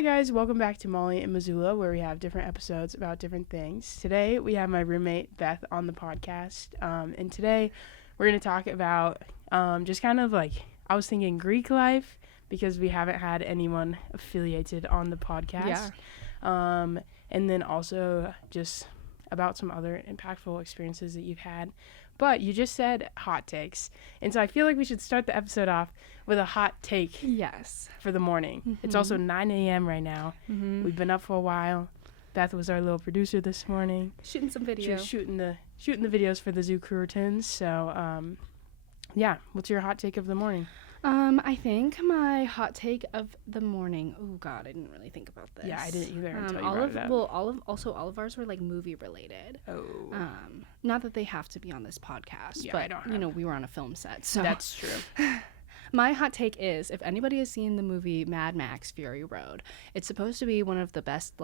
Hi guys, welcome back to Molly and Missoula, where we have different episodes about different things. Today we have my roommate Beth on the podcast, and today we're going to talk about just kind of like, I was thinking Greek life, because we haven't had anyone affiliated on the podcast. And then also just about some other impactful experiences that you've had. But you just said hot takes, and so I feel like we should start the episode off with a hot take. Yes. For the morning. Mm-hmm. It's also 9 a.m. right now. Mm-hmm. We've been up for a while. Beth was our little producer this morning. Shooting some videos. She was shooting the videos for the Zoo Curtains. So, yeah. What's your hot take of the morning? I think my hot take of the morning. Oh God, I didn't really think about this. Yeah, I didn't either until you brought it up. All of ours were like movie related. Oh. Not that they have to be on this podcast, yeah, but we were on a film set, so that's true. My hot take is, if anybody has seen the movie Mad Max Fury Road, it's supposed to be one of the best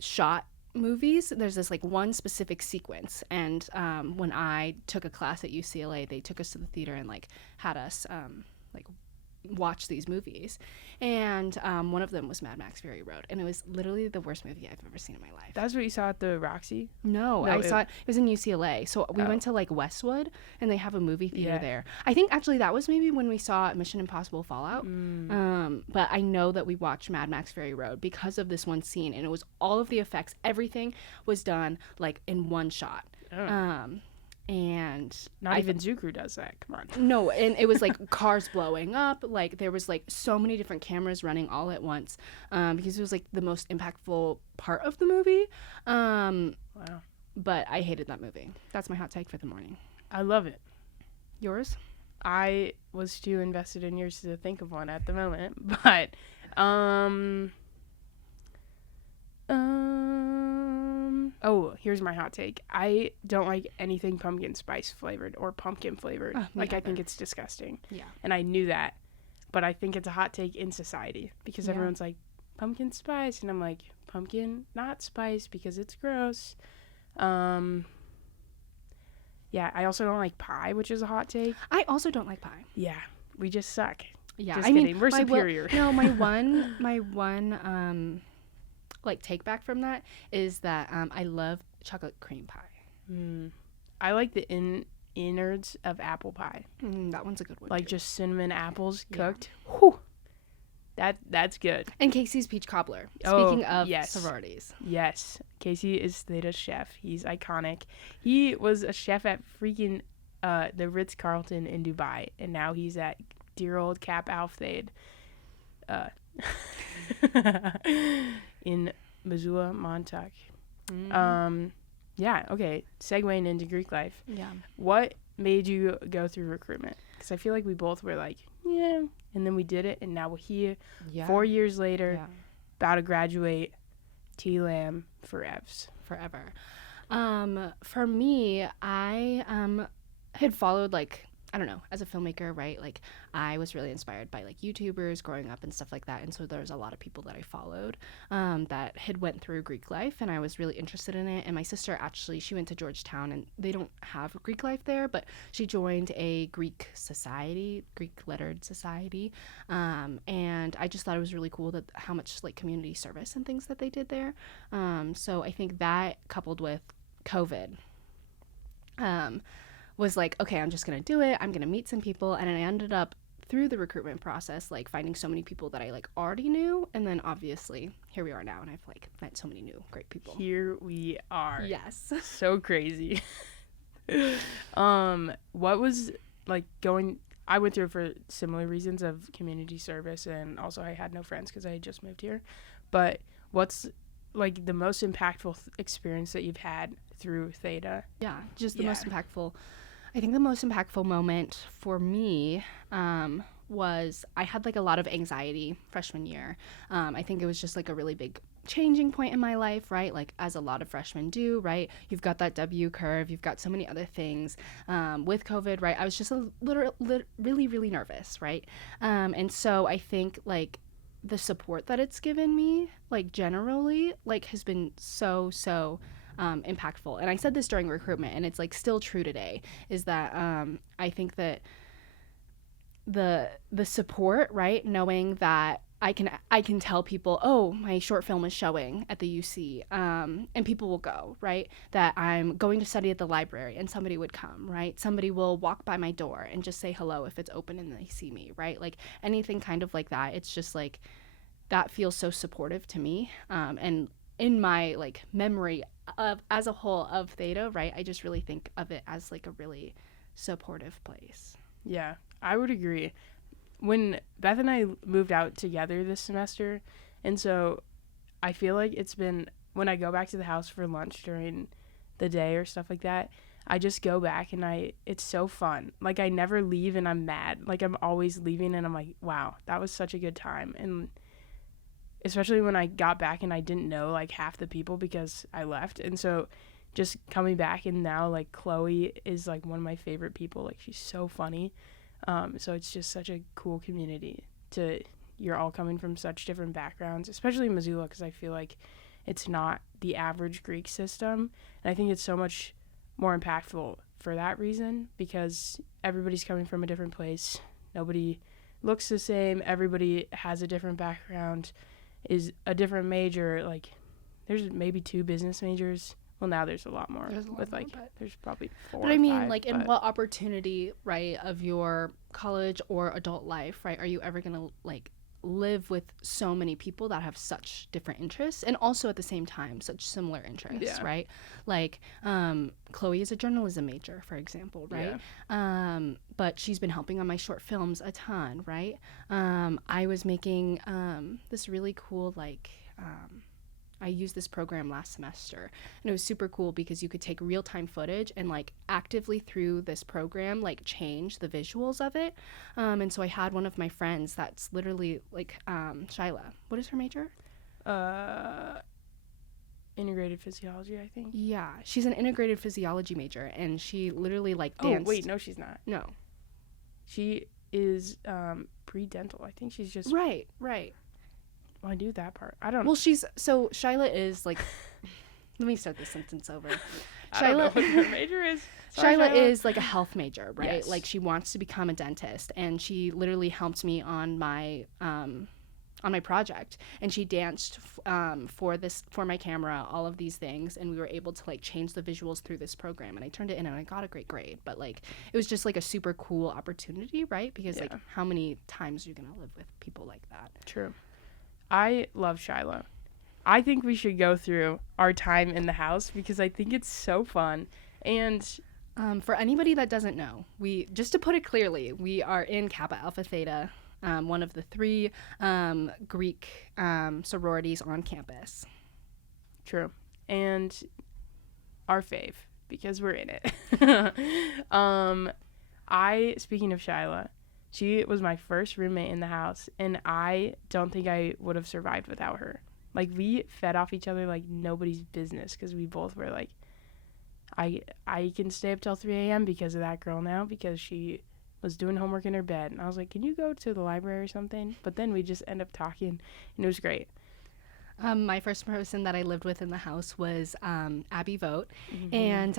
shot movies. There's this like one specific sequence, and when I took a class at UCLA, they took us to the theater and like had us watch these movies, and one of them was Mad Max Fury Road, and it was literally the worst movie I've ever seen in my life. That's what you saw at the Roxy? No, I saw it was in UCLA, so we went to like Westwood, and they have a movie theater there. I think actually that was maybe when we saw Mission Impossible Fallout. But I know that we watched Mad Max Fury Road because of this one scene, and it was all of the effects, everything was done like in one shot. And not even Zoo Crew does that. Come on. No, and it was like cars blowing up. Like there was like so many different cameras running all at once, because it was like the most impactful part of the movie. Wow. But I hated that movie. That's my hot take for the morning. I love it. Yours? I was too invested in yours to think of one at the moment, but here's my hot take. I don't like anything pumpkin spice flavored or pumpkin flavored. I think it's disgusting. Yeah. And I knew that, but I think it's a hot take in society because everyone's like, pumpkin spice, and I'm like, pumpkin, not spice, because it's gross. I also don't like pie, which is a hot take. I also don't like pie. Yeah, we just suck. Yeah, just kidding. We're superior. My one like take back from that is that I love chocolate cream pie. I like the innards of apple pie. That one's a good one. Like too. just cinnamon apples cooked. Whew. That's good. And Casey's peach cobbler. Speaking of sororities. Yes. Casey is Theta's chef. He's iconic. He was a chef at freaking the Ritz-Carlton in Dubai, and now he's at dear old Cap Alfthade in Missoula, Montauk. Okay. Segueing into Greek life. Yeah. What made you go through recruitment? Because I feel like we both were like, yeah, and then we did it, and now we're here 4 years later, about to graduate, T-Lam forever. For me, I had followed I don't know, as a filmmaker, right? Like I was really inspired by like YouTubers growing up and stuff like that. And so there's a lot of people that I followed that had went through Greek life, and I was really interested in it. And my sister actually, she went to Georgetown, and they don't have Greek life there, but she joined a Greek lettered society. And I just thought it was really cool that how much like community service and things that they did there. So I think that coupled with COVID, was like, okay, I'm just going to do it. I'm going to meet some people. And I ended up through the recruitment process, like finding so many people that I like already knew. And then obviously here we are now, and I've like met so many new great people. Here we are. Yes. So crazy. What was like I went through for similar reasons of community service, and also I had no friends because I had just moved here. But what's like the most impactful experience that you've had through Theta? Yeah, just the most impactful. I think the most impactful moment for me was I had like a lot of anxiety freshman year. I think it was just like a really big changing point in my life, right? Like as a lot of freshmen do, right? You've got that W curve, you've got so many other things with COVID, right? I was just really, really nervous, right? And so I think like the support that it's given me, like generally, like has been so impactful. And I said this during recruitment, and it's like still true today, is that I think that the support, right, knowing that I can tell people, oh, my short film is showing at the UC, and people will go, right? That I'm going to study at the library, and somebody would come, right? Somebody will walk by my door and just say hello if it's open and they see me, right? Like anything kind of like that. It's just like that feels so supportive to me, and in my like memory of as a whole of Theta, right? I just really think of it as like a really supportive place. Yeah, I would agree. When Beth and I moved out together this semester, and so I feel like it's been, when I go back to the house for lunch during the day or stuff like that, I just go back and it's so fun. Like I never leave and I'm mad. Like I'm always leaving and I'm like, wow, that was such a good time. And especially when I got back and I didn't know like half the people because I left. And so just coming back, and now like Chloe is like one of my favorite people. Like she's so funny. So it's just such a cool community you're all coming from such different backgrounds, especially in Missoula, because I feel like it's not the average Greek system. And I think it's so much more impactful for that reason, because everybody's coming from a different place. Nobody looks the same. Everybody has a different background, is a different major. Like there's maybe 2 business majors. Well, now there's a lot more. There's probably 4 But I mean, 5, like, in what opportunity, right, of your college or adult life, right, are you ever going to, like, live with so many people that have such different interests and also at the same time such similar interests, right? Like, Chloe is a journalism major, for example, right? Yeah. But she's been helping on my short films a ton, right? I was making this really cool, like... I used this program last semester, and it was super cool because you could take real-time footage and like actively through this program like change the visuals of it. And so I had one of my friends that's literally like Shyla. What is her major? Integrated physiology, I think. Yeah, she's an integrated physiology major, and she literally like danced. Oh wait, no, she's not. No, she is pre-dental. I think she's just right. Well, I do that part. I don't know. Well, Shyla is like, let me start this sentence over. I don't know what her major is. Sorry, Shyla is like a health major, right? Yes. Like she wants to become a dentist, and she literally helped me on my project, and she danced for my camera, all of these things, and we were able to like change the visuals through this program, and I turned it in and I got a great grade. But like it was just like a super cool opportunity, right? Because like how many times are you gonna live with people like that? True. I love Shyla. I think we should go through our time in the house because I think it's so fun. And for anybody that doesn't know, just to put it clearly, we are in Kappa Alpha Theta, one of the 3 Greek sororities on campus. True. And our fave, because we're in it. Speaking of Shyla, she was my first roommate in the house, and I don't think I would have survived without her. Like, we fed off each other like nobody's business, because we both were like, I can stay up till 3 a.m. because of that girl now, because she was doing homework in her bed. And I was like, can you go to the library or something? But then we just end up talking, and it was great. My first person that I lived with in the house was Abby Vogt, and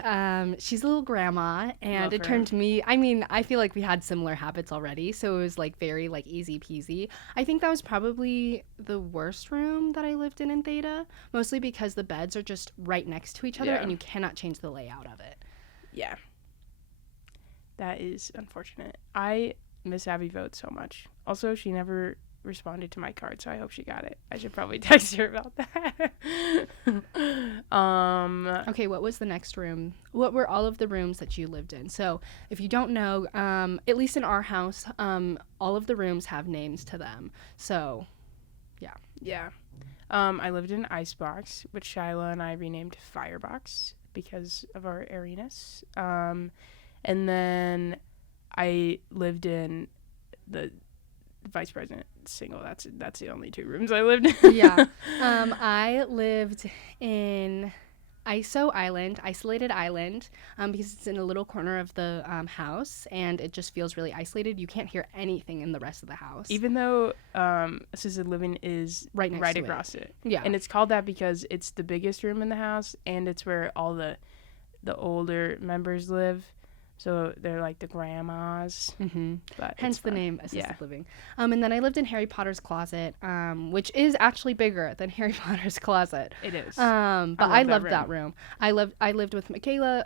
she's a little grandma, and it turned me, I mean, I feel like we had similar habits already, so it was like very like easy peasy. I think that was probably the worst room that I lived in Theta, mostly because the beds are just right next to each other, and you cannot change the layout of it. Yeah. That is unfortunate. I miss Abby Vogt so much. Also, she never responded to my card, so I hope she got it. I should probably text her about that. Okay, what was the next room? What were all of the rooms that you lived in? So if you don't know, at least in our house, all of the rooms have names to them. So yeah. I lived in Icebox, which Shyla and I renamed Firebox because of our airiness. And then I lived in the vice president single. That's the only 2 rooms I lived in. Yeah. I lived in isolated island, because it's in a little corner of the house, and it just feels really isolated. You can't hear anything in the rest of the house. Even though assisted living is right across it. Yeah. And it's called that because it's the biggest room in the house, and it's where all the older members live. So they're like the grandmas. Mm-hmm. But Hence the fun. name assisted Yeah. living. And then I lived in Harry Potter's closet, which is actually bigger than Harry Potter's closet. It is. But I love loved that room. I lived with Michaela,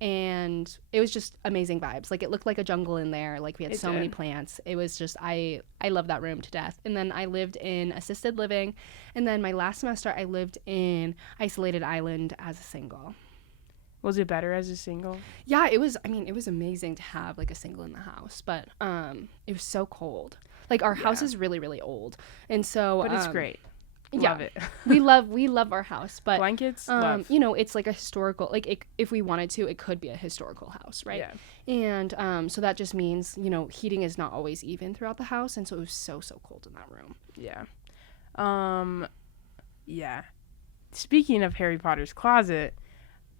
and it was just amazing vibes. Like, it looked like a jungle in there. Like, we had so many plants. It was just, I love that room to death. And then I lived in assisted living. And then my last semester, I lived in isolated island as a single. Was it better as a single? Yeah, it was amazing to have like a single in the house, but it was so cold. Like, our house is really, really old. And so But it's great. Yeah, Love it. we love our house, but Blankets, love. you know, it's like a historical, like, if we wanted to, it could be a historical house, right? Yeah. And so that just means, you know, heating is not always even throughout the house, and so it was so cold in that room. Yeah. Yeah. Speaking of Harry Potter's closet,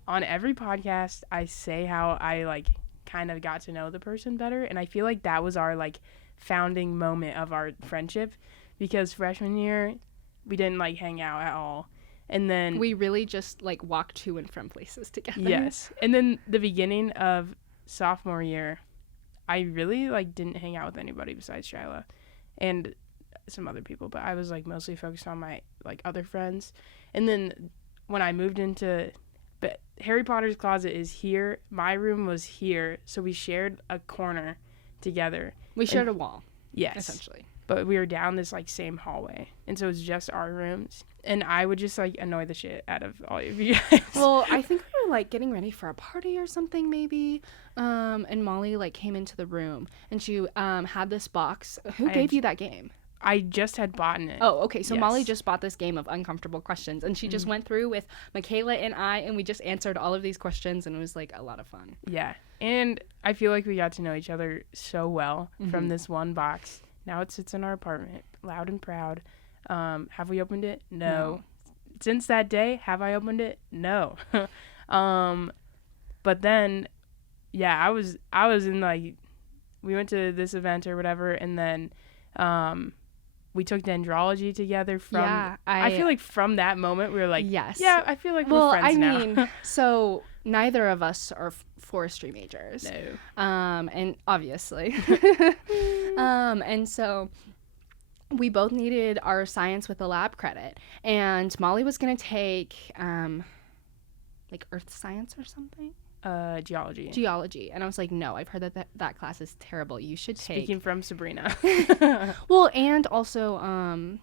on every podcast I say how I like kind of got to know the person better, and I feel like that was our like founding moment of our friendship, because freshman year we didn't like hang out at all, and then We really just like walked to and from places together. yes, and then the beginning of sophomore year I really like didn't hang out with anybody besides Shyla and some other people, but I was like mostly focused on my like other friends. And then when I moved into, but Harry Potter's closet is here, my room was here, so we shared a corner together. We shared a wall. Yes, Essentially. but we were down this like same hallway, and so it's just our rooms, and I would just like annoy the shit out of all of you guys. Well, I think we were like getting ready for a party or something maybe, and Molly like came into the room, and she had this box. Who gave you that game? I just had bought it. Oh, okay. So Yes. Molly just bought this game of uncomfortable questions, and she just went through with Michaela and I, and we just answered all of these questions, and it was like a lot of fun. Yeah, and I feel like we got to know each other so well from this one box. Now it sits in our apartment, loud and proud. Have we opened it? No. Since that day, have I opened it? No. But then, yeah, I was in like, we went to this event or whatever, and then we took dendrology together from. Yeah, I feel like from that moment we were like, Yes. yeah, I feel like we're friends now. I mean, so neither of us are forestry majors. No. And obviously. And so we both needed our science with a lab credit, and Molly was going to take like earth science or something. Geology. And I was like, no, I've heard that class is terrible. You should take. Speaking from Sabrina. Well, and also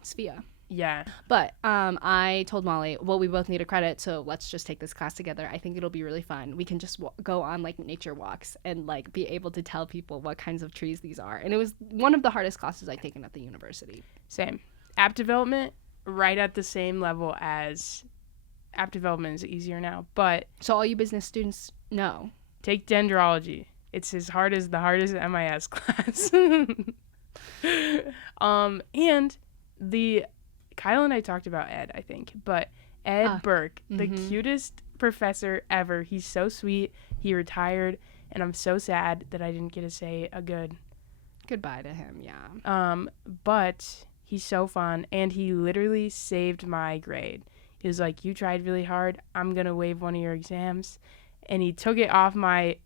Svea. Yeah. But I told Molly, well, we both need a credit, so let's just take this class together. I think it'll be really fun. We can just go on like nature walks and like be able to tell people what kinds of trees these are. And it was one of the hardest classes I've taken at the university. Same. App development, right at the same level as app development is easier now. But So all you business students know. take dendrology. It's as hard as the hardest MIS class. And the Kyle and I talked about Ed, I think, but Ed Burke, the cutest professor ever. He's so sweet. He retired, and I'm so sad that I didn't get to say a Goodbye to him, yeah. But he's so fun, and he literally saved my grade. He was like, you tried really hard. I'm going to waive one of your exams. And he took it off my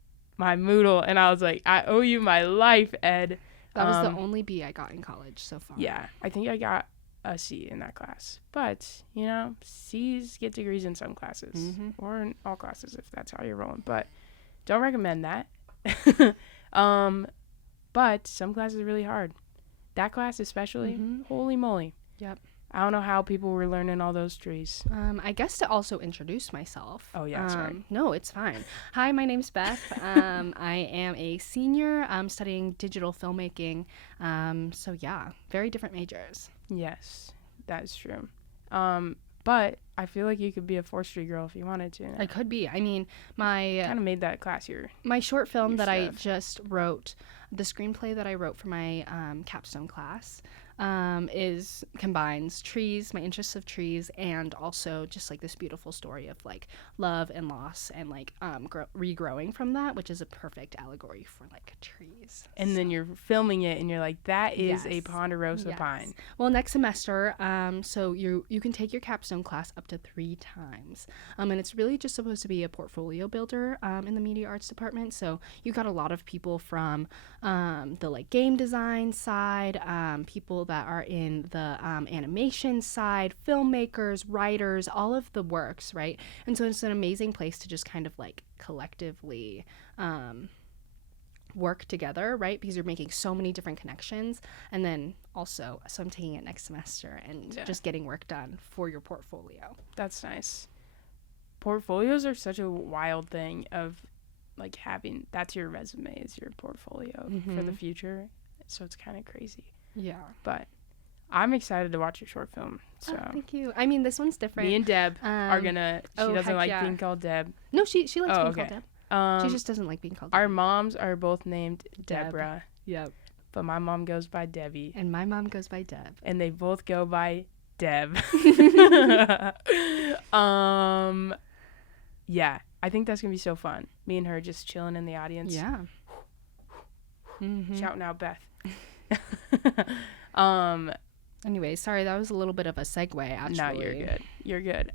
Moodle, and I was like, I owe you my life, Ed. That was the only B I got in college so far. Yeah, I think I got a C in that class. But, you know, C's get degrees in some classes, or in all classes if that's how you're rolling. But don't recommend that. But some classes are really hard. That class especially, holy moly. Yep. I don't know how people were learning all those trees. I guess to also introduce myself. Oh, yeah, sorry. No, it's fine. Hi, my name's Beth. I am a senior studying digital filmmaking. So, yeah, very different majors. Yes, that is true. But I feel like you could be a forestry girl if you wanted to. I could be. I mean, my kind of made that class my short film that I stuff. just wrote, the screenplay that I wrote for my capstone class, is combines trees, my interests of trees, and also just like this beautiful story of like love and loss and like regrowing from that, which is a perfect allegory for like trees. And then you're filming it and you're like, that is a Yes. ponderosa pine. Well, next semester, so you can take your capstone class up to 3 times, and it's really just supposed to be a portfolio builder in the media arts department. So you got a lot of people from the like game design side, people that are in the animation side, filmmakers, writers, all of the works, right? And so it's an amazing place to just kind of like collectively work together, right? Because you're making so many different connections. And then also, so I'm taking it next semester and just getting work done for your portfolio. That's nice. Portfolios are such a wild thing of like having, that's your resume, is your portfolio for the future. So it's kind of crazy. Yeah. But I'm excited to watch your short film. So thank you. I mean, this one's different. me and Deb are gonna, she doesn't like being called Deb. No, she likes being called Deb. She just doesn't like being called Deb. Our moms are both named Deborah. Yep. But my mom goes by Debbie. And my mom goes by Deb. And they both go by Deb. Yeah, I think that's gonna be so fun. Me and her just chilling in the audience. Yeah. Shouting out Beth. Anyway, sorry, that was a little bit of a segue, actually. No, you're good. You're good.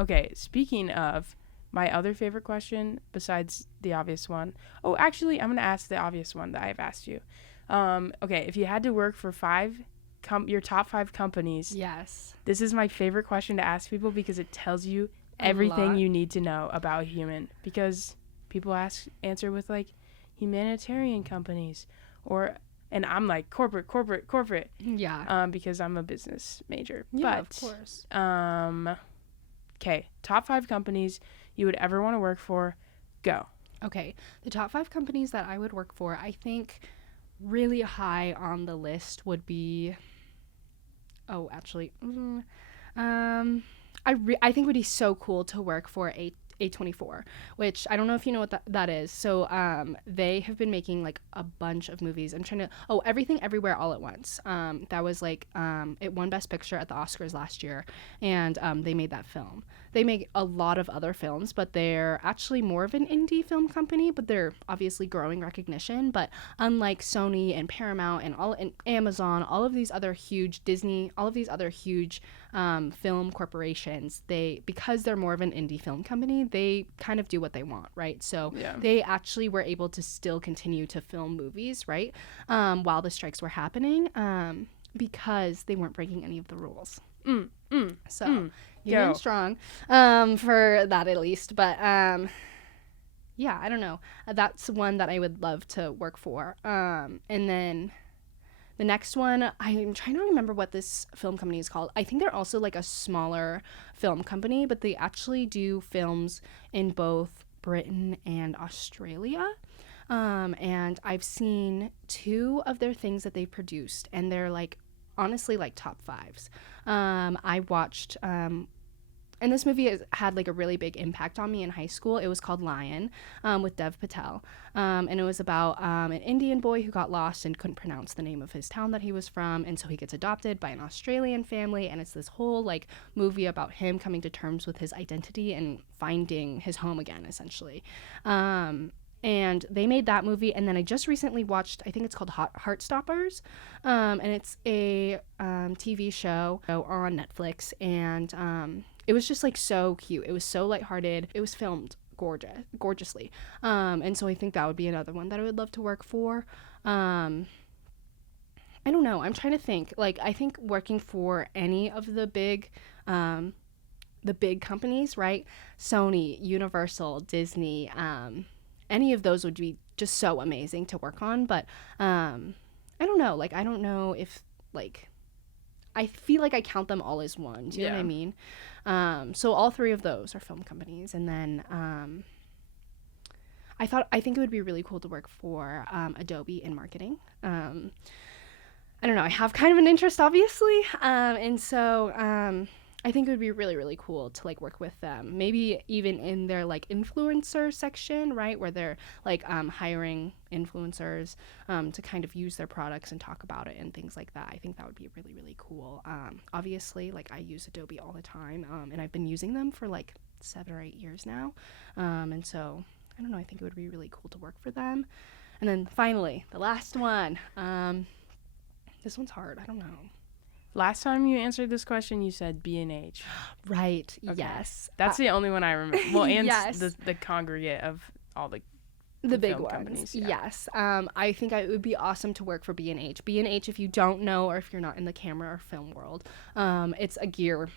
Okay, speaking of my other favorite question besides the obvious one. Oh, actually, I'm gonna ask the obvious one that I've asked you. Okay, if you had to work for your top 5 companies. Yes. This is my favorite question to ask people because it tells you everything you need to know about a human, because people answer with like humanitarian companies and I'm like corporate. Yeah. Because I'm a business major. Yeah, but, of course. Okay, top 5 companies you would ever want to work for. Go. Okay, the top 5 companies that I would work for, I think really high on the list would be I think it would be so cool to work for A24, which I don't know if you know what that is. So they have been making like a bunch of movies. I'm trying to Everything Everywhere All at Once. That was like it won Best Picture at the Oscars last year, and they made that film. They make a lot of other films, but they're actually more of an indie film company, but they're obviously growing recognition. But unlike Sony and Paramount and Amazon, all of these other huge Disney, all of these other huge film corporations, because they're more of an indie film company, they kind of do what they want, right? So they actually were able to still continue to film movies, right, while the strikes were happening, because they weren't breaking any of the rules. Union strong for that, at least. But yeah, I don't know. That's one that I would love to work for. And then the next one, I'm trying to remember what this film company is called. I think they're also like a smaller film company, but they actually do films in both Britain and Australia. And I've seen 2 of their things that they've produced, and they're like honestly like top 5s. I watched and this movie had like a really big impact on me in high school. It was called Lion, with Dev Patel, and it was about an Indian boy who got lost and couldn't pronounce the name of his town that he was from, and so he gets adopted by an Australian family, and it's this whole like movie about him coming to terms with his identity and finding his home again, essentially. And they made that movie, and then I just recently watched, I think it's called Heartstoppers, and it's a TV show on Netflix, and it was just like so cute. It was so lighthearted. It was filmed gorgeously, and so I think that would be another one that I would love to work for. I don't know. I'm trying to think. Like, I think working for any of the big companies, right? Sony, Universal, Disney, any of those would be just so amazing to work on. But I don't know. Like, I don't know if, like, I feel like I count them all as one. Do you know what I mean? So all 3 of those are film companies. And then I think it would be really cool to work for Adobe in marketing. I don't know. I have kind of an interest, obviously. And so I think it would be really, really cool to like work with them. Maybe even in their like influencer section, right, where they're like hiring influencers to kind of use their products and talk about it and things like that. I think that would be really, really cool. Obviously, like I use Adobe all the time, and I've been using them for like 7 or 8 years now, and so I don't know. I think it would be really cool to work for them. And then finally, the last one. This one's hard. I don't know. Last time you answered this question, you said B&H. Right. Okay. Yes. That's the only one I remember. Well, and yes. the congregate of all the big film ones. Companies, yeah. Yes. I think it would be awesome to work for B&H. B&H, if you don't know or if you're not in the camera or film world, it's a gear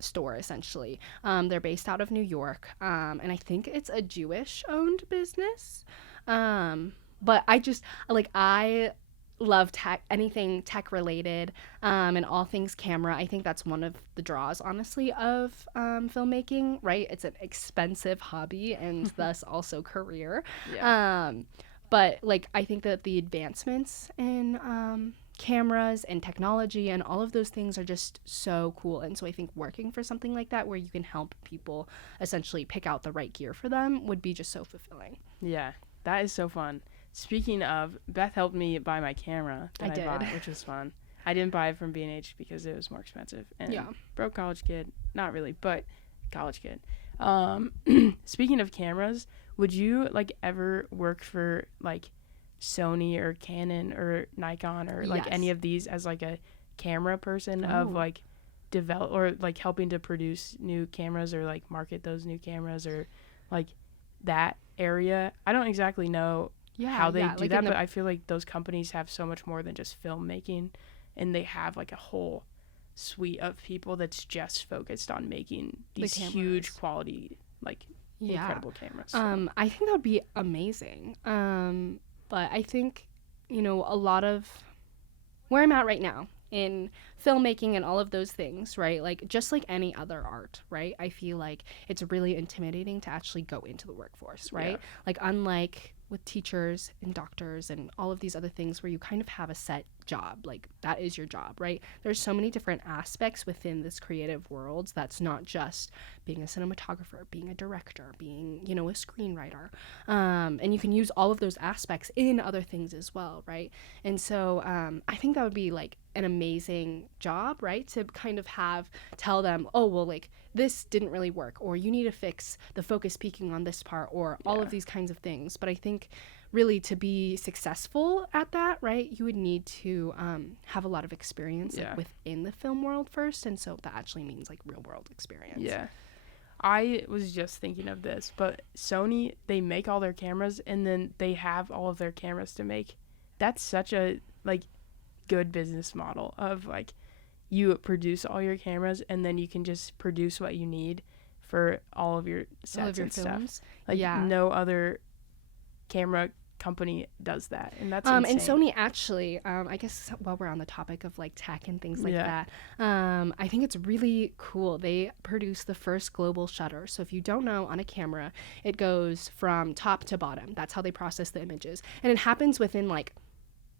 store essentially. They're based out of New York, and I think it's a Jewish-owned business. But I love tech, anything tech related, and all things camera. I think that's one of the draws, honestly, of filmmaking, right? It's an expensive hobby and thus also career. Yeah. But like I think that the advancements in cameras and technology and all of those things are just so cool. And so I think working for something like that where you can help people essentially pick out the right gear for them would be just so fulfilling. Yeah, that is so fun. Speaking of, Beth helped me buy my camera that I did. bought, which was fun. I didn't buy it from B&H because it was more expensive. And broke college kid. Not really, but college kid. Speaking of cameras, would you like ever work for like Sony or Canon or Nikon or like any of these as like a camera person of like develop or like helping to produce new cameras or like market those new cameras or like that area? I don't exactly know how they do like that, but I feel like those companies have so much more than just filmmaking, and they have like a whole suite of people that's just focused on making these huge quality, like incredible cameras. So. I think that would be amazing. But I think, a lot of where I'm at right now in filmmaking and all of those things, right? Like just like any other art, right? I feel like it's really intimidating to actually go into the workforce, right? Yeah. Like unlike with teachers and doctors and all of these other things where you kind of have a set job, like that is your job, right? There's so many different aspects within this creative world that's not just being a cinematographer, being a director, being, a screenwriter, and you can use all of those aspects in other things as well, right? And so I think that would be like an amazing job, right? To kind of tell them, oh, well, like this didn't really work, or you need to fix the focus peaking on this part, or all of these kinds of things. But I think really to be successful at that, right, you would need to have a lot of experience like, within the film world first. And so that actually means like real world experience. Yeah. I was just thinking of this, but Sony, they make all their cameras and then they have all of their cameras to make. That's such a like good business model of like you produce all your cameras and then you can just produce what you need for all of your sets and films. Stuff. Like no other camera company does that, and that's insane. And Sony actually, I guess while we're on the topic of like tech and things like that, I think it's really cool. They produce the first global shutter. So if you don't know, on a camera, it goes from top to bottom. That's how they process the images, and it happens within like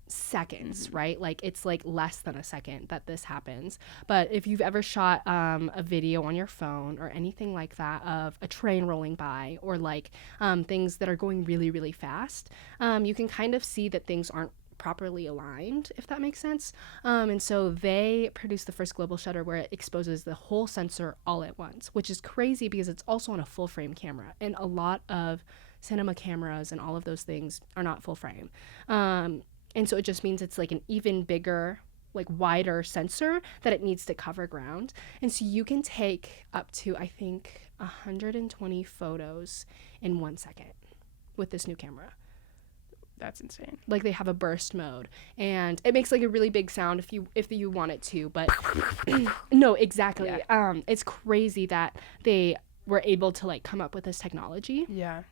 seconds, right? Like it's like less than a second that this happens. But if you've ever shot a video on your phone or anything like that of a train rolling by or like things that are going really, really fast, you can kind of see that things aren't properly aligned, if that makes sense. And so they produce the first global shutter where it exposes the whole sensor all at once, which is crazy because it's also on a full frame camera, and a lot of cinema cameras and all of those things are not full frame. And so it just means it's like an even bigger, like wider sensor that it needs to cover ground. And so you can take up to, I think, 120 photos in 1 second with this new camera. That's insane. Like they have a burst mode, and it makes like a really big sound if you want it to, but no, exactly. Yeah. It's crazy that they were able to like come up with this technology. Yeah.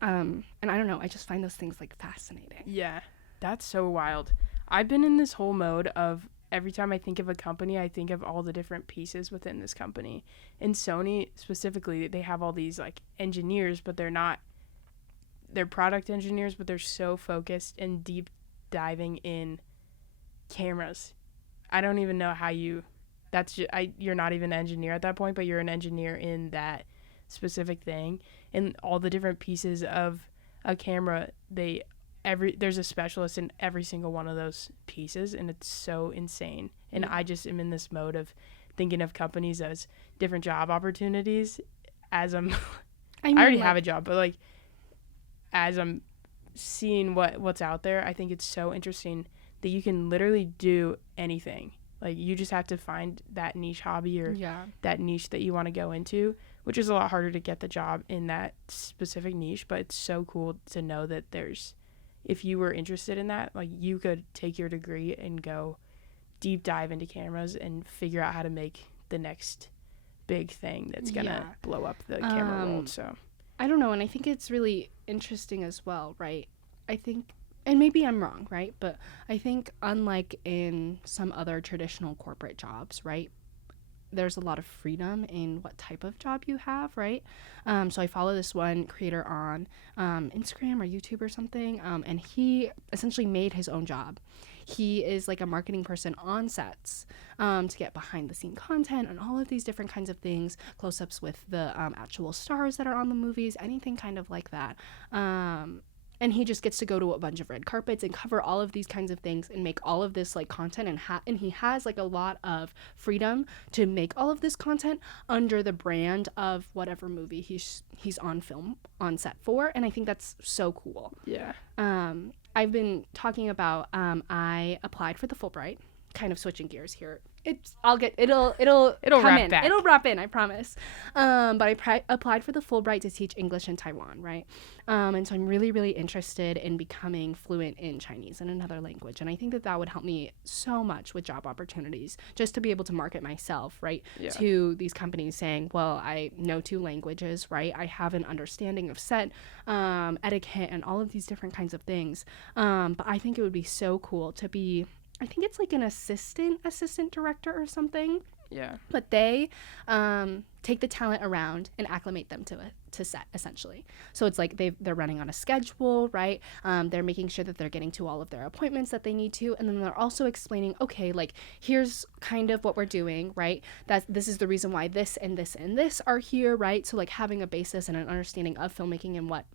And I don't know, I just find those things like fascinating. Yeah. That's so wild. I've been in this whole mode of every time I think of a company, I think of all the different pieces within this company. And Sony specifically, they have all these like engineers, but they're product engineers, but they're so focused and deep diving in cameras. I don't even know how you you're not even an engineer at that point, but you're an engineer in that specific thing. And all the different pieces of a camera, there's a specialist in every single one of those pieces, and it's so insane. And I just am in this mode of thinking of companies as different job opportunities as I already have a job, but like as I'm seeing what's out there, I think it's so interesting that you can literally do anything. Like, you just have to find that niche hobby or that niche that you want to go into, which is a lot harder to get the job in that specific niche. But it's so cool to know that if you were interested in that, like, you could take your degree and go deep dive into cameras and figure out how to make the next big thing that's going to blow up the camera world. So I don't know. And I think it's really interesting as well, right? I think, and maybe I'm wrong, right? But I think unlike in some other traditional corporate jobs, right, there's a lot of freedom in what type of job you have, right? So I follow this one creator on Instagram or YouTube or something, and he essentially made his own job. He is like a marketing person on sets to get behind the scene content and all of these different kinds of things, close-ups with the actual stars that are on the movies, anything kind of like that. And he just gets to go to a bunch of red carpets and cover all of these kinds of things and make all of this like content, and he has like a lot of freedom to make all of this content under the brand of whatever movie he's on set for, and I think that's so cool. Yeah. I've been talking about I applied for the Fulbright, kind of switching gears here. It'll come wrap in. back. It'll wrap in, I promise. But I applied for the Fulbright to teach English in Taiwan, right? And so I'm really, really interested in becoming fluent in Chinese and another language. And I think that would help me so much with job opportunities, just to be able to market myself, right, to these companies saying, well, I know 2 languages, right? I have an understanding of set etiquette and all of these different kinds of things. But I think it would be so cool to be, I think it's like an assistant director or something. Yeah. But they take the talent around and acclimate them to set, essentially. So it's like they're running on a schedule, right? They're making sure that they're getting to all of their appointments that they need to. And then they're also explaining, okay, like, here's kind of what we're doing, right? This is the reason why this and this and this are here, right? So like having a basis and an understanding of filmmaking and what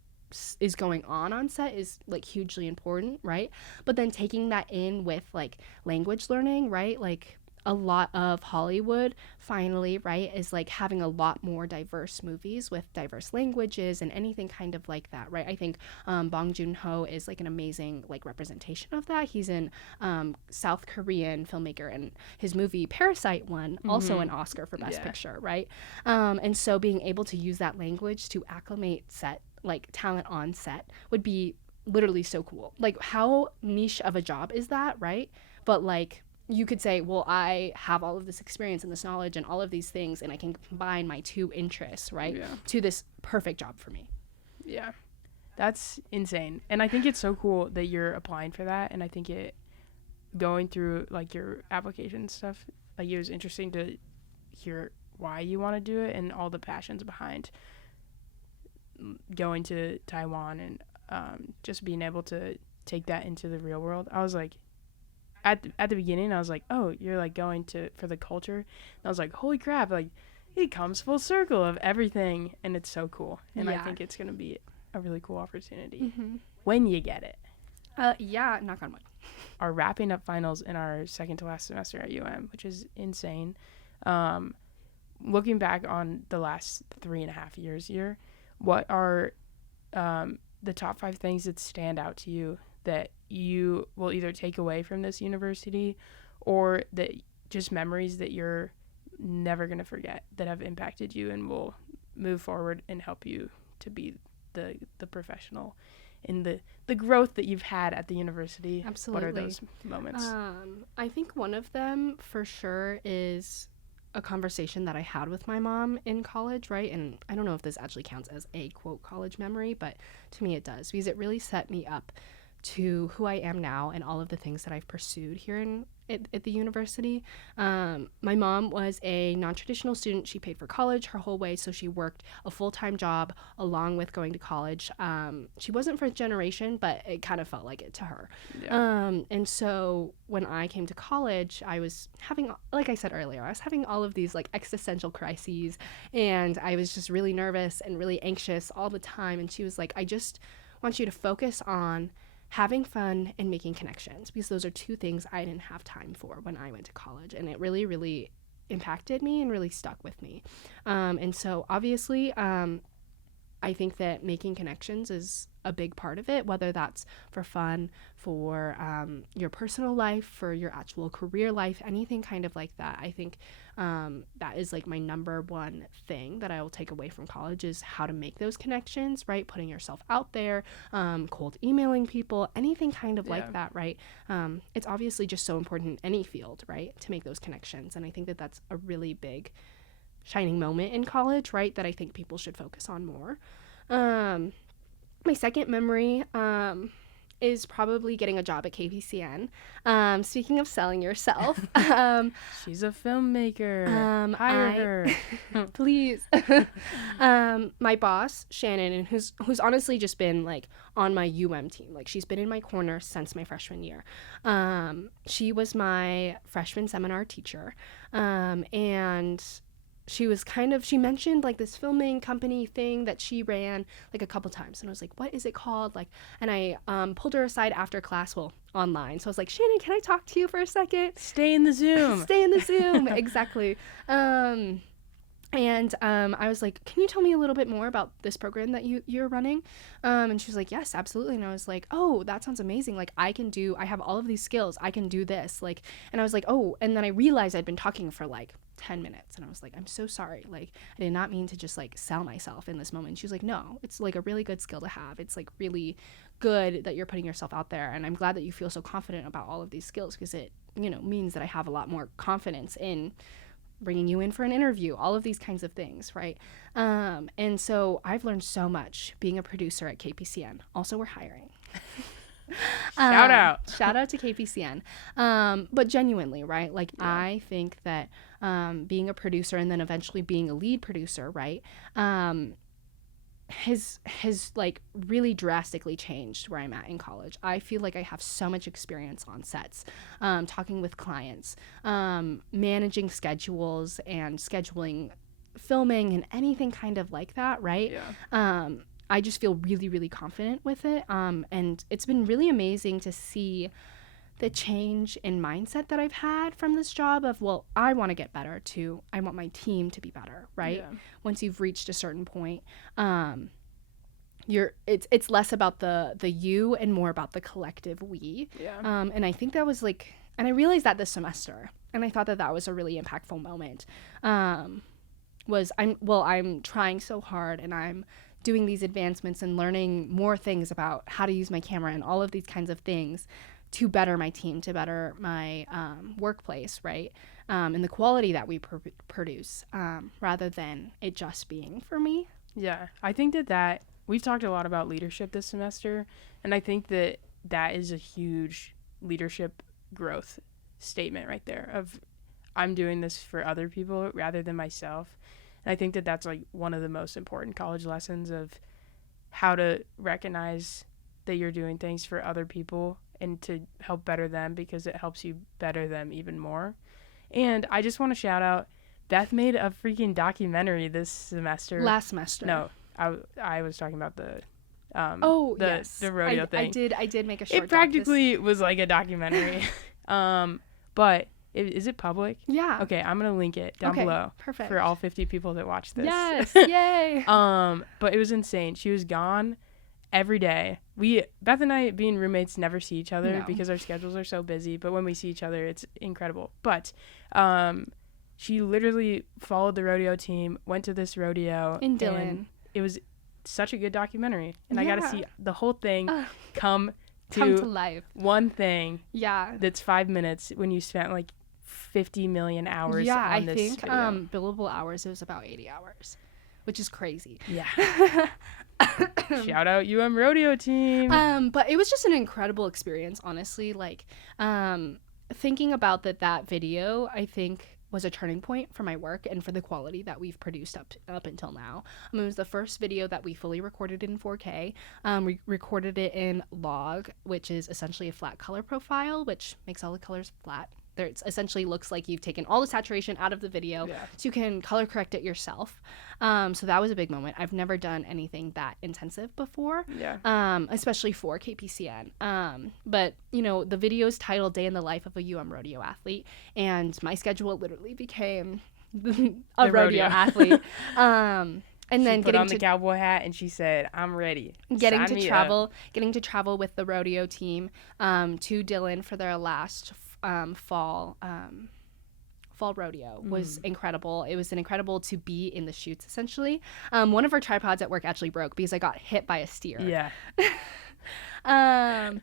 is going on set is like hugely important, right? But then taking that in with like language learning, right? Like a lot of Hollywood finally, right, is like having a lot more diverse movies with diverse languages and anything kind of like that, right? I think Bong Joon-ho is like an amazing like representation of that. He's an South Korean filmmaker, and his movie Parasite won also an Oscar for Best Picture, right? And so being able to use that language to acclimate like talent on set would be literally so cool. Like, how niche of a job is that, right? But like, you could say, well, I have all of this experience and this knowledge and all of these things, and I can combine my 2 interests, right, to this perfect job for me. Yeah, that's insane. And I think it's so cool that you're applying for that. And I think going through like your application stuff, like, it was interesting to hear why you want to do it and all the passions behind going to Taiwan and just being able to take that into the real world. I was like, at the beginning, I was like, oh, you're like going for the culture. And I was like, holy crap, like, it comes full circle of everything, and it's so cool. And I think it's going to be a really cool opportunity when you get it. Yeah, knock on wood. Are wrapping up finals in our second to last semester at UM, which is insane. Looking back on the last 3.5 years here, what are the top 5 things that stand out to you that you will either take away from this university, or that just memories that you're never going to forget that have impacted you and will move forward and help you to be the professional in the growth that you've had at the university? Absolutely. What are those moments? I think one of them for sure is a conversation that I had with my mom in college, right? And I don't know if this actually counts as a quote college memory, but to me it does, because it really set me up to who I am now and all of the things that I've pursued here at the university. My mom was a non-traditional student. She paid for college her whole way, so she worked a full-time job along with going to college. She wasn't first generation, but it kind of felt like it to her. Yeah. And so when I came to college, I was having, like I said earlier, I was having all of these like existential crises, and I was just really nervous and really anxious all the time. And she was like, I just want you to focus on having fun and making connections, because those are two things I didn't have time for when I went to college. And it really, really impacted me and really stuck with me. And so obviously, I think that making connections is a big part of it, whether that's for fun, for your personal life, for your actual career life, anything kind of like that. I think that is like my number one thing that I will take away from college, is how to make those connections, right? Putting yourself out there, cold emailing people, anything kind of like that, right? It's obviously just so important in any field, right? To make those connections. And I think that that's a really big shining moment in college, right? That I think people should focus on more. My second memory is probably getting a job at KPCN. Speaking of selling yourself, She's a filmmaker. Hire her. please. My boss, Shannon, and who's honestly just been like on my UM team. Like, she's been in my corner since my freshman year. She was my freshman seminar teacher. And she mentioned like this filming company thing that she ran like a couple times, and I was like, what is it called? Like, and I pulled her aside after class, online. So I was like, Shannon, can I talk to you for a second? Stay in the Zoom. Stay in the Zoom. Exactly. And I was like, can you tell me a little bit more about this program that you're running? And she was like, yes, absolutely. And I was like, oh, that sounds amazing. Like, I have all of these skills. I can do this. Like, and I was like, oh, and then I realized I'd been talking for like 10 minutes. And I was like, I'm so sorry. Like, I did not mean to just like sell myself in this moment. She was like, no, it's like a really good skill to have. It's like really good that you're putting yourself out there. And I'm glad that you feel so confident about all of these skills, because it, means that I have a lot more confidence in bringing you in for an interview, all of these kinds of things, right? And so I've learned so much being a producer at KPCN. Also, we're hiring. Shout out. Shout out to KPCN. But genuinely, right? Like, yeah. I think that being a producer and then eventually being a lead producer, right, has like really drastically changed where I'm at in college. I feel like I have so much experience on sets, talking with clients, managing schedules and scheduling filming and anything kind of like that, right? Yeah. I just feel really, really confident with it. And it's been really amazing to see the change in mindset that I've had from this job of, well, I want to get better, to I want my team to be better, right? Yeah. Once you've reached a certain point, it's less about the you and more about the collective we. Yeah. And I think that was like, and I realized that this semester, and I thought that was a really impactful moment. I'm trying so hard, and I'm doing these advancements and learning more things about how to use my camera and all of these kinds of things to better my team, to better my workplace, right? And the quality that we produce, rather than it just being for me. Yeah, I think that we've talked a lot about leadership this semester, and I think that is a huge leadership growth statement right there of, I'm doing this for other people rather than myself. And I think that's like one of the most important college lessons of how to recognize that you're doing things for other people and to help better them, because it helps you better them even more. And I just want to shout out, Beth made a freaking documentary this semester. Last semester. No, I was talking about the yes, the rodeo thing. I did make a short. It practically was like a documentary. But is it public? Yeah. Okay, I'm gonna link it down below. Perfect. For all 50 people that watch this. Yes, yay. But it was insane. She was gone every day. Beth and I, being roommates, never see each other because our schedules are so busy. But when we see each other, it's incredible. But she literally followed the rodeo team, went to this rodeo in Dillon. It was such a good documentary, and I got to see the whole thing come to life. One thing. Yeah. That's 5 minutes when you spent like 50 million hours on this think video. Billable hours, it was about 80 hours, which is crazy. Yeah. Shout out rodeo team. But it was just an incredible experience, honestly. Like, thinking about that video, I think was a turning point for my work and for the quality that we've produced up until now. It was the first video that we fully recorded in 4K. We recorded it in log, which is essentially a flat color profile, which makes all the colors flat. There, it essentially looks like you've taken all the saturation out of the video, so you can color correct it yourself. So that was a big moment. I've never done anything that intensive before, especially for KPCN. But, you know, the video is titled Day in the Life of a rodeo athlete, and my schedule literally became a rodeo athlete. And then put on the cowboy hat and she said, "I'm ready." Getting to travel with the rodeo team to Dillon for their last fall rodeo was incredible. It was incredible to be in the chutes, essentially. One of our tripods at work actually broke because I got hit by a steer. Yeah. And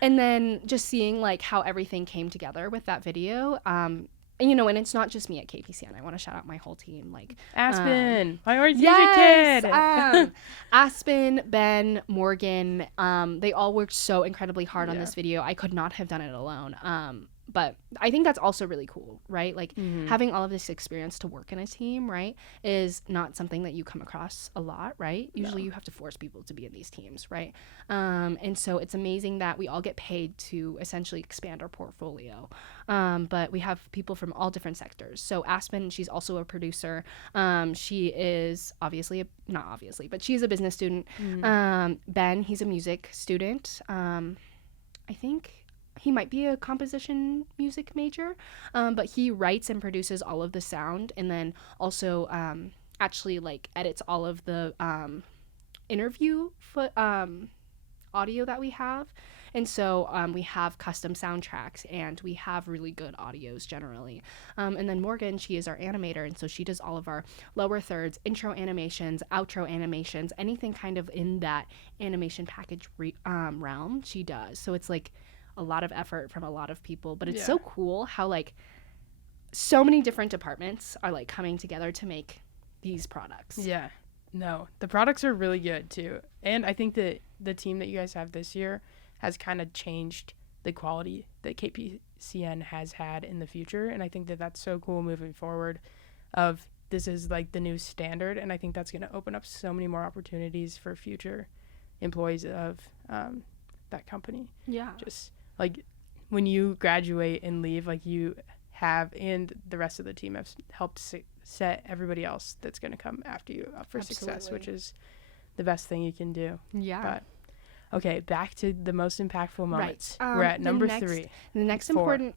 then just seeing like how everything came together with that video. And, you know, and it's not just me at KPCN. I want to shout out my whole team, like Aspen, my Ortesia kid. Aspen, Ben, Morgan, they all worked so incredibly hard on this video. I could not have done it alone. But I think that's also really cool, right? Like having all of this experience to work in a team, right, is not something that you come across a lot, right? Usually you have to force people to be in these teams, right? And so it's amazing that we all get paid to essentially expand our portfolio. But we have people from all different sectors. So Aspen, she's also a producer. She is not obviously, but she's a business student. Ben, he's a music student. I think he might be a composition music major, but he writes and produces all of the sound, and then also actually like edits all of the interview audio that we have. And so we have custom soundtracks and we have really good audios generally. And then Morgan, she is our animator, and so she does all of our lower thirds, intro animations, outro animations, anything kind of in that animation package realm she does. So it's like a lot of effort from a lot of people, but it's so cool how like so many different departments are like coming together to make these products. Yeah, no, the products are really good too. And I think that the team that you guys have this year has kind of changed the quality that KPCN has had in the future. And I think that that's so cool moving forward of this is like the new standard. And I think that's going to open up so many more opportunities for future employees of that company. Yeah. Just like when you graduate and leave, like you have, and the rest of the team have helped set everybody else that's going to come after you up for success, which is the best thing you can do. Yeah. But, okay, back to the most impactful moments. We're at number 3. The next 4. important...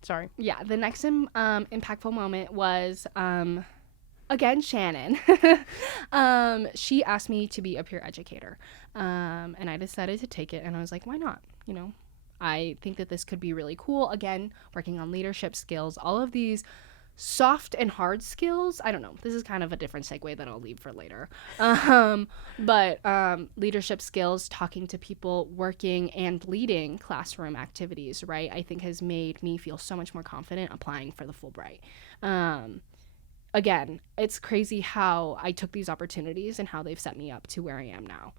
Sorry. Yeah, the next impactful moment was... again, Shannon. She asked me to be a peer educator. And I decided to take it, and I was like, why not? You know, I think that this could be really cool. Again, working on leadership skills, all of these soft and hard skills. I don't know. This is kind of a different segue that I'll leave for later. But leadership skills, talking to people, working and leading classroom activities, right, I think has made me feel so much more confident applying for the Fulbright. Again, it's crazy how I took these opportunities and how they've set me up to where I am now.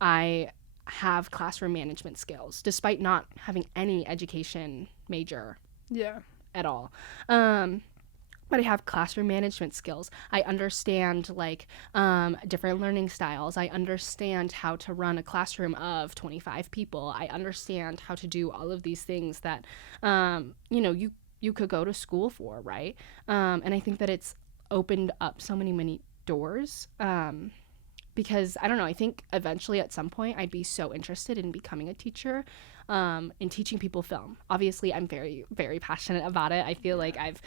I have classroom management skills, despite not having any education major at all. But I have classroom management skills. I understand like different learning styles. I understand how to run a classroom of 25 people. I understand how to do all of these things that, you know, you could go to school for, right? And I think that it's opened up so many doors because, I don't know, I think eventually at some point I'd be so interested in becoming a teacher and teaching people film. Obviously, I'm very, very passionate about it. I feel like I've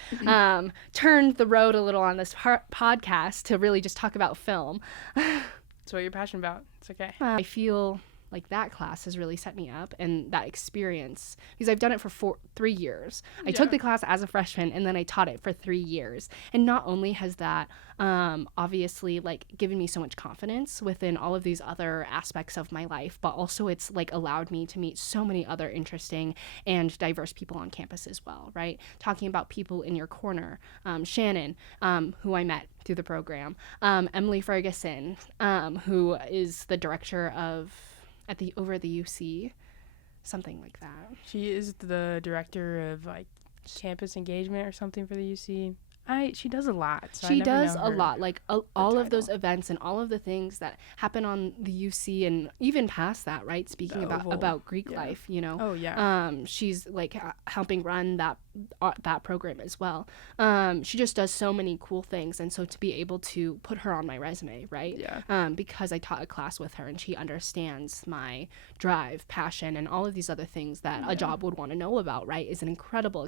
turned the road a little on this podcast to really just talk about film. That's what you're passionate about. It's okay. I feel like that class has really set me up, and that experience, because I've done it for 3 years. I took the class as a freshman, and then I taught it for 3 years. And not only has that obviously like given me so much confidence within all of these other aspects of my life, but also it's like allowed me to meet so many other interesting and diverse people on campus as well, right? Talking about people in your corner, Shannon, who I met through the program, Emily Ferguson, who is the director of over the UC something like that. She is the director of like campus engagement or something for the UC. She does a lot. So She I never does know a her lot, like all of those title. events and all of the things that happen on the UC and even past that, right? Speaking The Oval. about Greek Yeah. life, you know. Oh yeah. She's like helping run that program as well. She just does so many cool things, and so to be able to put her on my resume, right? Yeah. Because I taught a class with her and she understands my drive, passion, and all of these other things that a job would want to know about, right? Is an incredible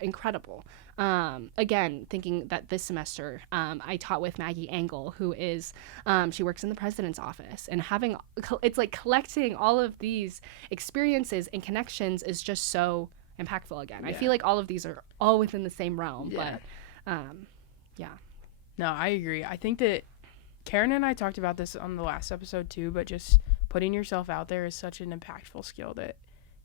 incredible. Again, thinking that this semester I taught with Maggie Engel, who is she works in the president's office, and it's like collecting all of these experiences and connections is just so impactful. Again, I feel like all of these are all within the same realm, but yeah. No, I agree. I think that Karen and I talked about this on the last episode too, but just putting yourself out there is such an impactful skill that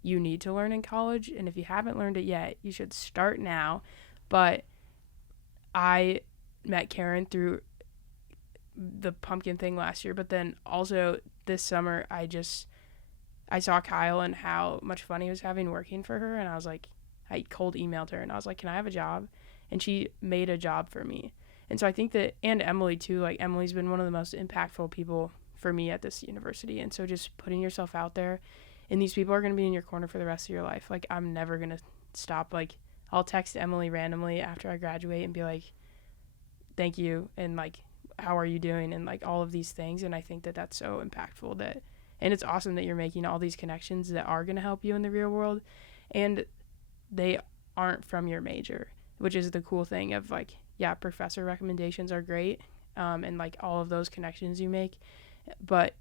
you need to learn in college. And if you haven't learned it yet, you should start now. But I met Karen through the pumpkin thing last year, but then also this summer I saw Kyle and how much fun he was having working for her, and I was like, I cold emailed her and I was like, can I have a job? And she made a job for me. And so I think that, and Emily too, like Emily's been one of the most impactful people for me at this university. And so just putting yourself out there, and these people are going to be in your corner for the rest of your life. Like, I'm never going to stop. Like, I'll text Emily randomly after I graduate and be like, thank you, and like, how are you doing, and like all of these things. And I think that that's so impactful, that, and it's awesome that you're making all these connections that are going to help you in the real world, and they aren't from your major, which is the cool thing of like, yeah, professor recommendations are great, and like all of those connections you make, but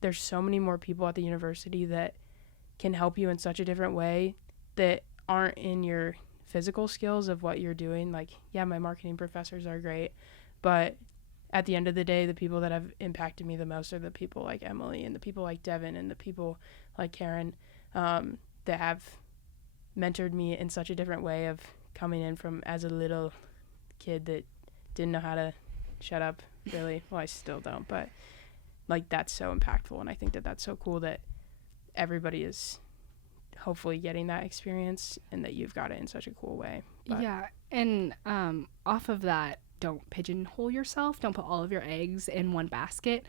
there's so many more people at the university that can help you in such a different way that aren't in your physical skills of what you're doing. Like, yeah, my marketing professors are great, but at the end of the day, the people that have impacted me the most are the people like Emily and the people like Devin and the people like Karen, that have mentored me in such a different way of coming in from as a little kid that didn't know how to shut up, really. Well, I still don't, but like, that's so impactful. And I think that that's so cool that everybody is hopefully getting that experience and that you've got it in such a cool way. But yeah, and off of that, don't pigeonhole yourself. Don't put all of your eggs in one basket,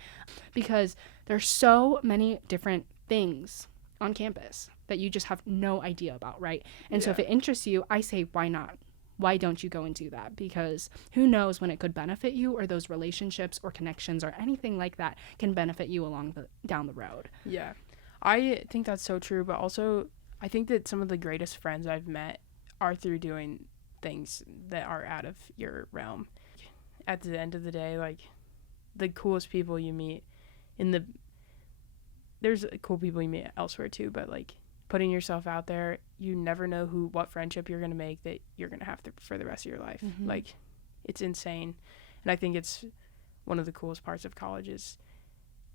because there's so many different things on campus that you just have no idea about, right? And so if it interests you, I say, why not? Why don't you go and do that? Because who knows when it could benefit you, or those relationships or connections or anything like that can benefit you down the road. Yeah, I think that's so true. But also, I think that some of the greatest friends I've met are through doing things that are out of your realm. At the end of the day, like, the coolest people you meet there's cool people you meet elsewhere too, but like, putting yourself out there, you never know what friendship you're going to make that you're going to have for the rest of your life. Mm-hmm. Like, it's insane. And I think it's one of the coolest parts of college is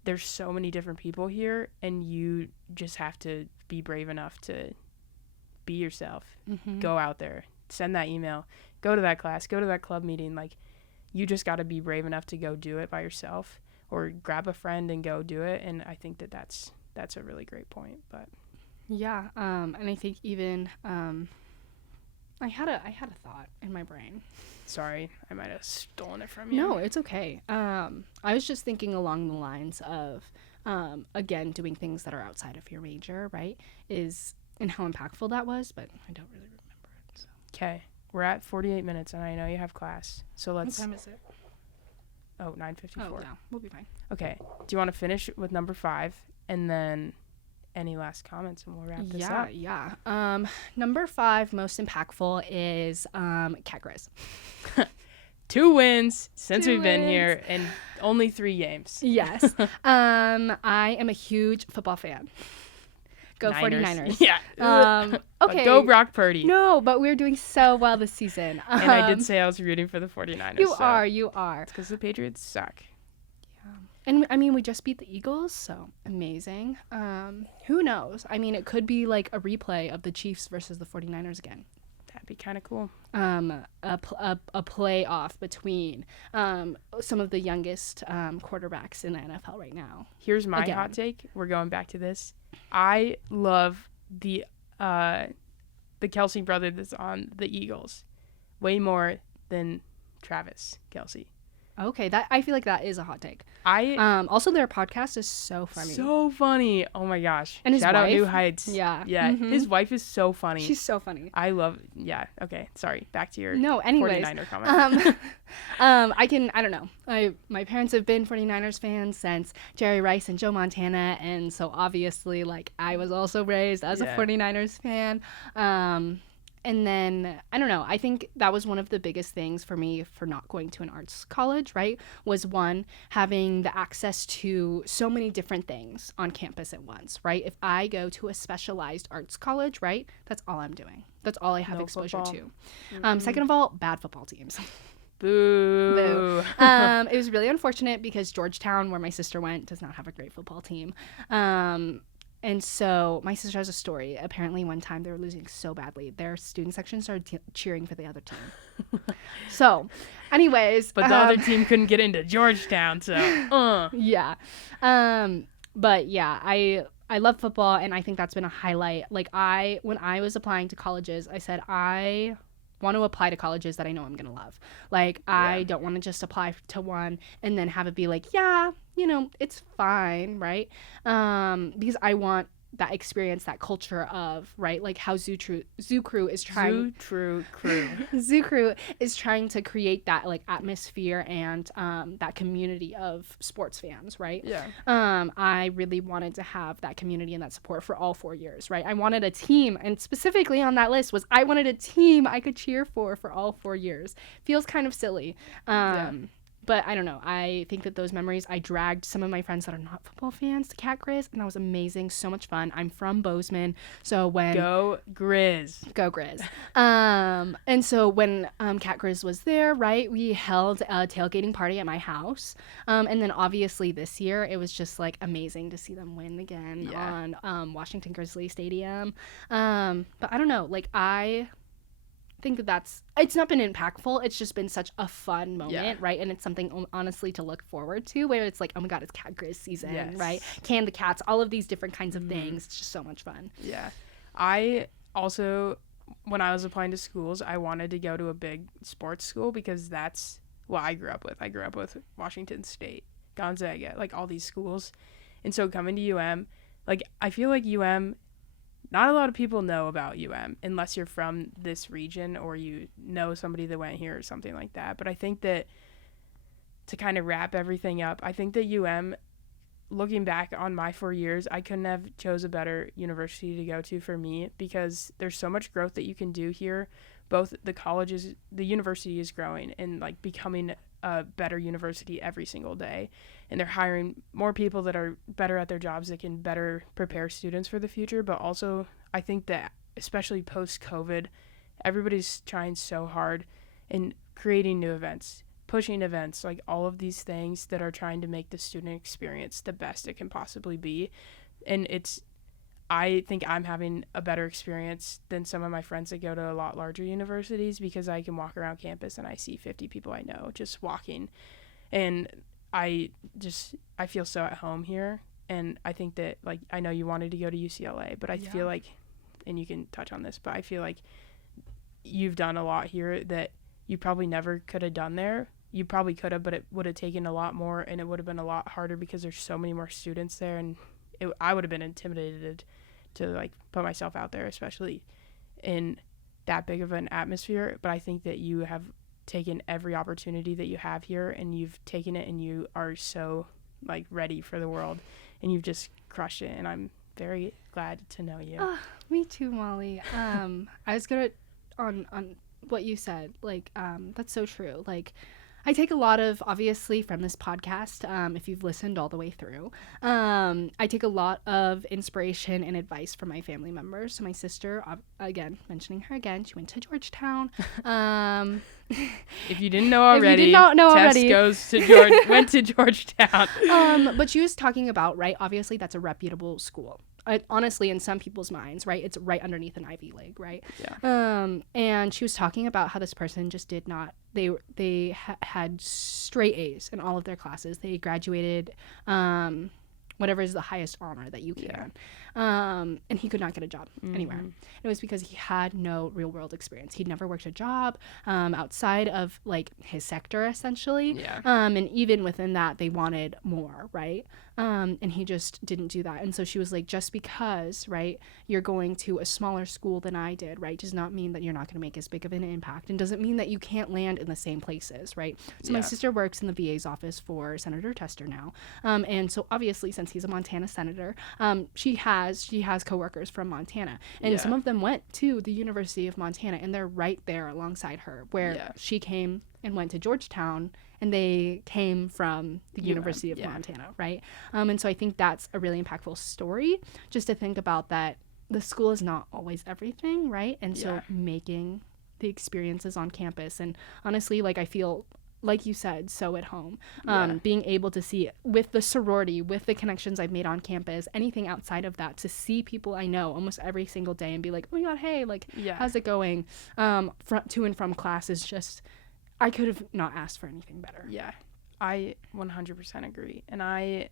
there's so many different people here, and you just have to be brave enough to be yourself. Mm-hmm. Go out there, send that email, go to that class, go to that club meeting. Like, you just got to be brave enough to go do it by yourself, or grab a friend and go do it. And I think that that's a really great point. But yeah, and I think even I had a thought in my brain. Sorry, I might have stolen it from you. No, it's okay. I was just thinking along the lines of, again, doing things that are outside of your major, right? And how impactful that was, but I don't really remember it. So. Okay, we're at 48 minutes, and I know you have class, so let's. What time is it? Oh, 9:54. Oh, yeah, we'll be fine. Okay, do you want to finish with number 5, and then any last comments, and we'll wrap this up? Yeah. Number 5, most impactful, is cat quiz. 2 wins since 2 we've been wins. here, and only 3 games. Yes. I am a huge football fan. Go Niners. 49ers. Yeah. Okay. But go Brock Purdy. No, but we're doing so well this season. And I did say I was rooting for the 49ers. You so are. It's because the Patriots suck. And I mean, we just beat the Eagles, so amazing. Who knows? I mean, it could be like a replay of the Chiefs versus the 49ers again. That'd be kind of cool. A playoff between some of the youngest quarterbacks in the NFL right now. Here's my Again. hot take. We're going back to this. I love the Kelsey brother that's on the Eagles way more than Travis Kelsey. Okay, that I feel like that is a hot take. Also their podcast is so funny. So funny. Oh my gosh. And his Shout out wife? New Heights. Yeah. Yeah. Mhm. His wife is so funny. She's so funny. I love. Yeah. Okay. Sorry. Back to your No, anyways. 49er comment. I don't know. My parents have been 49ers fans since Jerry Rice and Joe Montana, and so obviously, like, I was also raised as a 49ers fan. And then, I don't know, I think that was one of the biggest things for me for not going to an arts college, right? Was one, having the access to so many different things on campus at once, right? If I go to a specialized arts college, right, that's all I'm doing. That's all I have exposure football. to. Second of all, bad football teams. Boo. Boo. It was really unfortunate because Georgetown, where my sister went, does not have a great football team. And so my sister has a story. Apparently one time they were losing so badly, their student section started cheering for the other team. So anyways. But the other team couldn't get into Georgetown, so. Yeah. But yeah, I love football, and I think that's been a highlight. Like when I was applying to colleges, I said I want to apply to colleges that I know I'm going to love. Like, I don't want to just apply to one and then have it be like, yeah, you know, it's fine, right? Because I want that experience, that culture of, right, like how Zoo Crew is trying to create that like atmosphere and that community of sports fans, right? Yeah. I really wanted to have that community and that support for all 4 years, right? I wanted a team, and specifically on that list was I wanted a team I could cheer for all 4 years. Feels kind of silly. But I don't know. I think that those memories, I dragged some of my friends that are not football fans to Cat Grizz, and that was amazing. So much fun. I'm from Bozeman, so when... Go Grizz. Go Grizz. And so when Cat Grizz was there, right, we held a tailgating party at my house. And then obviously this year, it was just like amazing to see them win again on Washington Grizzly Stadium. But I don't know. Like, I think it's not been impactful, it's just been such a fun moment, right? And it's something honestly to look forward to, where it's like, oh my god, it's Cat Grizz season, right? Can the Cats, all of these different kinds of things. It's just so much fun. I also, when I was applying to schools, I wanted to go to a big sports school because that's what I grew up with Washington State, Gonzaga, like all these schools. And so coming to like I feel like not a lot of people know about unless you're from this region or you know somebody that went here or something like that. But I think that to kind of wrap everything up, I think that looking back on my 4 years, I couldn't have chose a better university to go to for me because there's so much growth that you can do here. Both the university is growing and like becoming a better university every single day. And they're hiring more people that are better at their jobs that can better prepare students for the future. But also, I think that especially post-COVID, everybody's trying so hard in creating new events, pushing events, like all of these things that are trying to make the student experience the best it can possibly be. And I think I'm having a better experience than some of my friends that go to a lot larger universities because I can walk around campus and I see 50 people I know just walking. And I feel so at home here. And I think that, like, I know you wanted to go to UCLA, but I feel like, and you can touch on this, but I feel like you've done a lot here that you probably never could have done there. You probably could have, but it would have taken a lot more and it would have been a lot harder because there's so many more students there. And I would have been intimidated to like put myself out there, especially in that big of an atmosphere. But I think that you have taken every opportunity that you have here and you've taken it and you are so like ready for the world and you've just crushed it. And I'm very glad to know you. Me too, Molly. I was gonna on what you said. Like, that's so true. Like, I take a lot of, obviously, from this podcast, if you've listened all the way through, I take a lot of inspiration and advice from my family members. So my sister, again, mentioning her again, she went to Georgetown. If you didn't know already, if you did not know Tess already. went to Georgetown. But she was talking about, right, obviously that's a reputable school. Honestly, in some people's minds, right, it's right underneath an Ivy League, right? Yeah. And she was talking about how this person just did not, they had straight A's in all of their classes. They graduated whatever is the highest honor that you can. And he could not get a job anywhere. It was because he had no real world experience. He'd never worked a job outside of like his sector, essentially. And even within that, they wanted more, right? And he just didn't do that. And so she was like, just because, right, you're going to a smaller school than I did, right, does not mean that you're not going to make as big of an impact, and doesn't mean that you can't land in the same places, right? So my sister works in the VA's office for Senator Tester now. And so obviously, since he's a Montana senator, she has coworkers from Montana, and some of them went to the University of Montana, and they're right there alongside her, where she came and went to Georgetown, and they came from the University of Montana, right? And so I think that's a really impactful story, just to think about that the school is not always everything, right? And so making the experiences on campus, and honestly, like, I feel, like you said, so at home, being able to see with the sorority, with the connections I've made on campus, anything outside of that, to see people I know almost every single day and be like, oh my God, hey, like, how's it going? To and from class is just, I could have not asked for anything better. Yeah, I 100% agree. And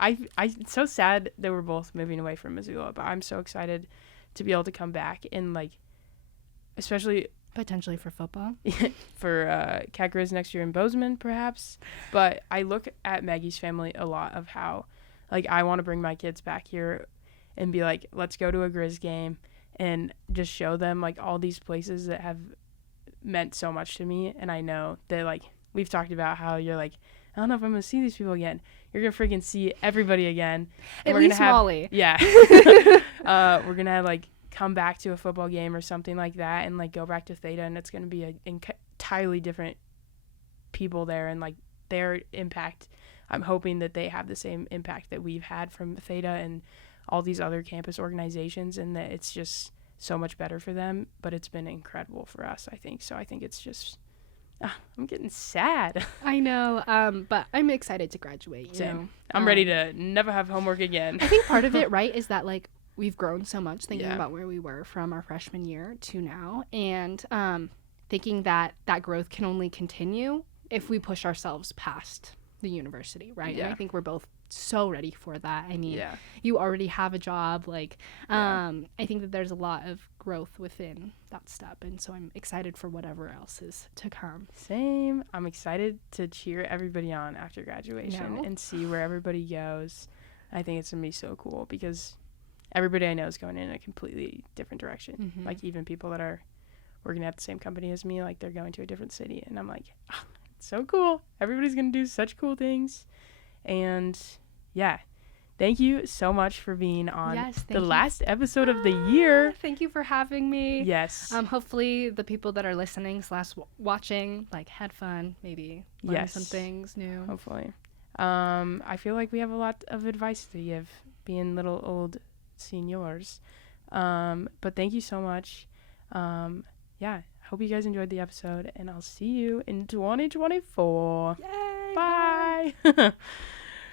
it's so sad that we're both moving away from Missoula, but I'm so excited to be able to come back and, like, especially potentially for football. For Cat Grizz next year in Bozeman, perhaps. But I look at Maggie's family a lot of how, like, I want to bring my kids back here and be like, let's go to a Grizz game and just show them, like, all these places that have meant so much to me. And I know that, like, we've talked about how you're like, I don't know if I'm going to see these people again. You're going to freaking see everybody again. At least Molly. Yeah. We're going to have, like, come back to a football game or something like that, and, like, go back to Theta, and it's going to be an entirely different people there, and, like, their impact, I'm hoping that they have the same impact that we've had from Theta and all these other campus organizations, and that it's just so much better for them. But it's been incredible for us, I think. So I think it's just I'm getting sad. I know, but I'm excited to graduate. Same. I'm ready to never have homework again. I think part of it, right, is that, like, we've grown so much thinking about where we were from our freshman year to now, and thinking that that growth can only continue if we push ourselves past the university, right? And I think we're both so ready for that. I mean, you already have a job, like, I think that there's a lot of growth within that step, and so I'm excited for whatever else is to come. Same. I'm excited to cheer everybody on after graduation and see where everybody goes. I think it's gonna be so cool because everybody I know is going in a completely different direction. Like, even people that are working at the same company as me, like, they're going to a different city, and I'm like, it's so cool. Everybody's gonna do such cool things. And thank you so much for being on the last episode of the year. Thank you for having me. Yes. Hopefully the people that are listening / watching, like, had fun, maybe learned some things new. Hopefully. I feel like we have a lot of advice to give, being little old seniors. But thank you so much. Hope you guys enjoyed the episode, and I'll see you in 2024. Yay! Bye.